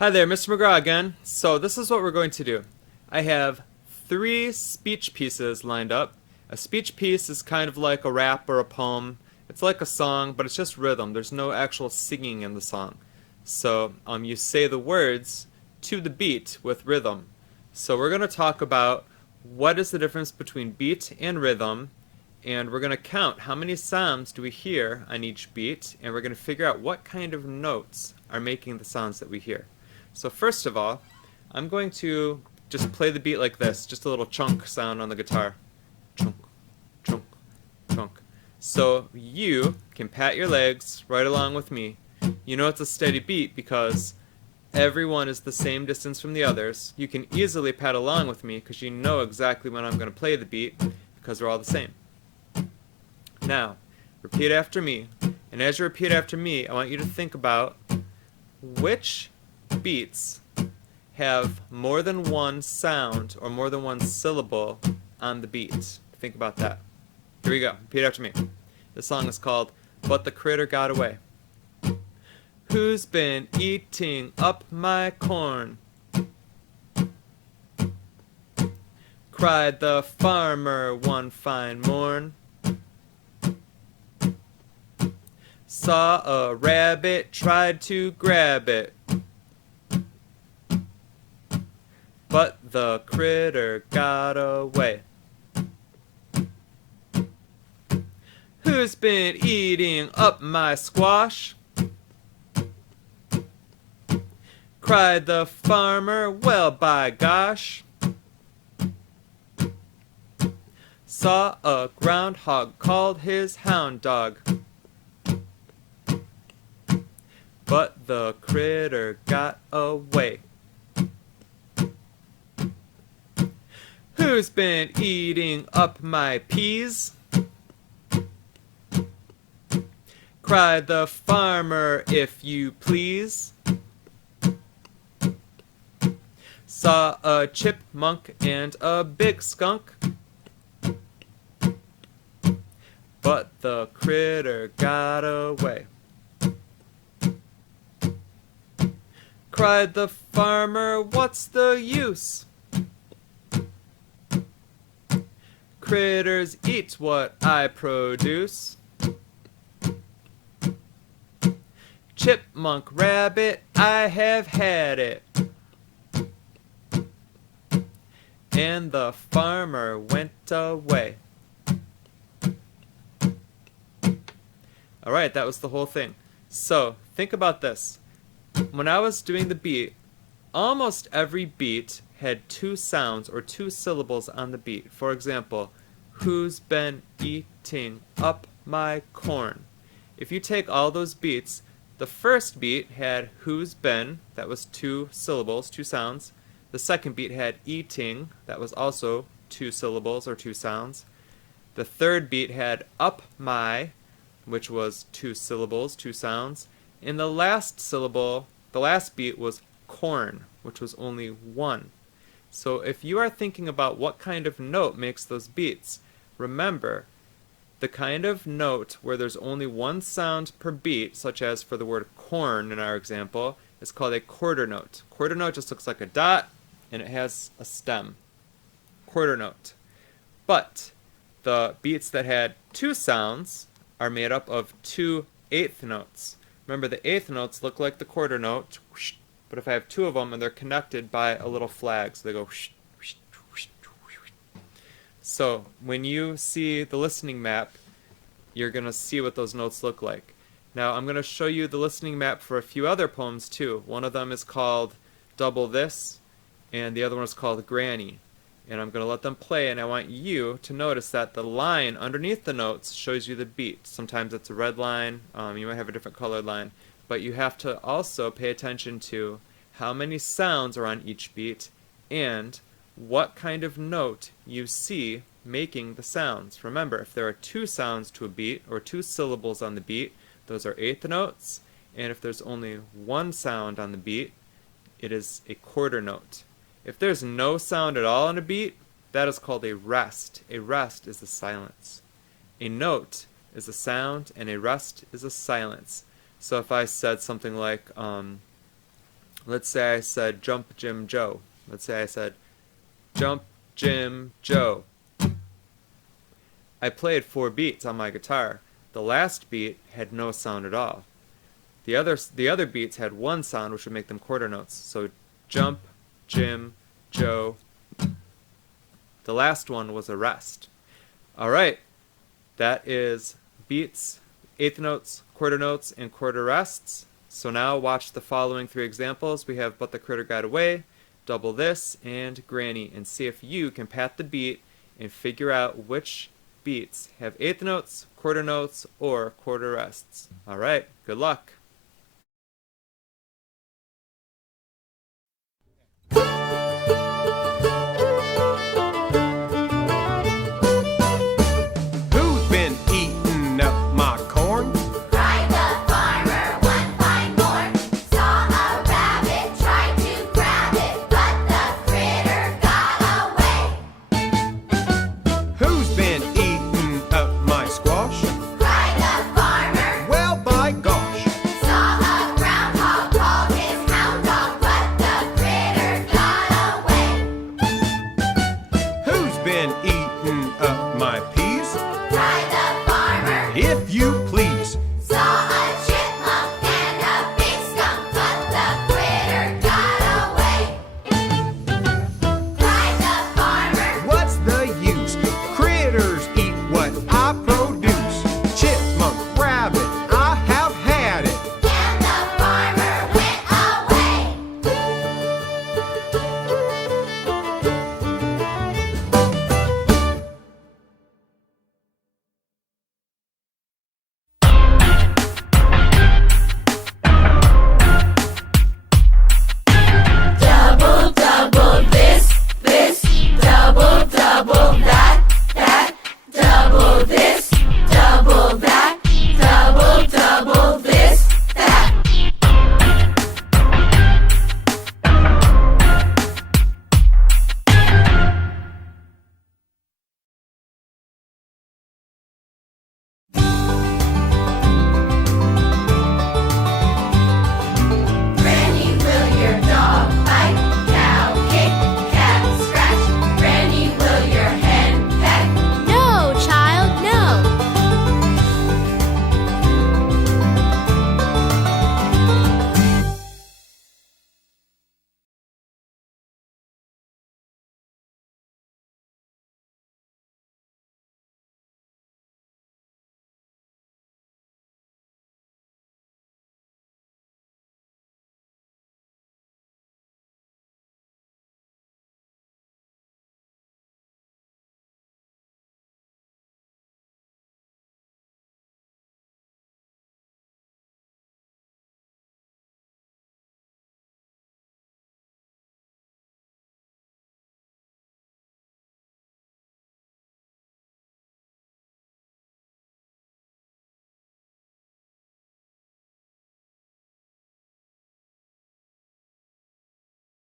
Hi there, Mr. McGraw again. So this is what we're going to do. I have three speech pieces lined up. A speech piece is kind of like a rap or a poem. It's like a song, but it's just rhythm. There's no actual singing in the song. So you say the words to the beat with rhythm. So we're going to talk about what is the difference between beat and rhythm, and we're going to count how many sounds do we hear on each beat, and we're going to figure out what kind of notes are making the sounds that we hear. So first of all, I'm going to just play the beat like this, just a little chunk sound on the guitar. Chunk, chunk, chunk. So you can pat your legs right along with me. You know it's a steady beat because everyone is the same distance from the others. You can easily pat along with me because you know exactly when I'm going to play the beat because we're all the same. Now, repeat after me. And as you repeat after me, I want you to think about which beats have more than one sound or more than one syllable on the beat. Think about that. Here we go. Repeat after me. The song is called But the Critter Got Away. Who's been eating up my corn? Cried the farmer one fine morn. Saw a rabbit, tried to grab it, but the critter got away. Who's been eating up my squash? Cried the farmer, well by gosh. Saw a groundhog, called his hound dog, but the critter got away. Who's been eating up my peas? Cried the farmer, if you please. Saw a chipmunk and a big skunk, but the critter got away. Cried the farmer, what's the use? Critters eat what I produce. Chipmunk, rabbit, I have had it. And the farmer went away. Alright, that was the whole thing. So, think about this. When I was doing the beat, almost every beat had two sounds or two syllables on the beat. For example, who's been eating up my corn? If you take all those beats, the first beat had who's been, that was two syllables, two sounds. The second beat had eating, that was also two syllables or two sounds. The third beat had up my, which was two syllables, two sounds. And the last syllable, the last beat was corn, which was only one. So if you are thinking about what kind of note makes those beats, remember, the kind of note where there's only one sound per beat, such as for the word corn in our example, is called a quarter note. Quarter note just looks like a dot, and it has a stem. Quarter note. But the beats that had two sounds are made up of two eighth notes. Remember, the eighth notes look like the quarter note, but if I have two of them and they're connected by a little flag, so they go. So when you see the listening map, you're going to see what those notes look like. Now I'm going to show you the listening map for a few other poems too. One of them is called Double This, and the other one is called Granny. And I'm going to let them play, and I want you to notice that the line underneath the notes shows you the beat. Sometimes it's a red line, you might have a different colored line, but you have to also pay attention to how many sounds are on each beat and what kind of note you see making the sounds. Remember, if there are two sounds to a beat or two syllables on the beat, those are eighth notes, and if there's only one sound on the beat, it is a quarter note. If there's no sound at all on a beat, that is called a rest. A rest is a silence. A note is a sound, and a rest is a silence. So if I said something like, Let's say I said jump Jim Joe. Let's say I said jump Jim Joe. I played 4 beats on my guitar. The last beat had no sound at all. The other beats had one sound, which would make them quarter notes. So jump, Jim, Joe. The last one was a rest. All right, that is beats, eighth notes, and quarter rests. So now watch the following 3 examples. We have But the Critter Got Away, Double This, and Granny, and see if you can pat the beat and figure out which beats have eighth notes, quarter notes, or quarter rests. All right, good luck.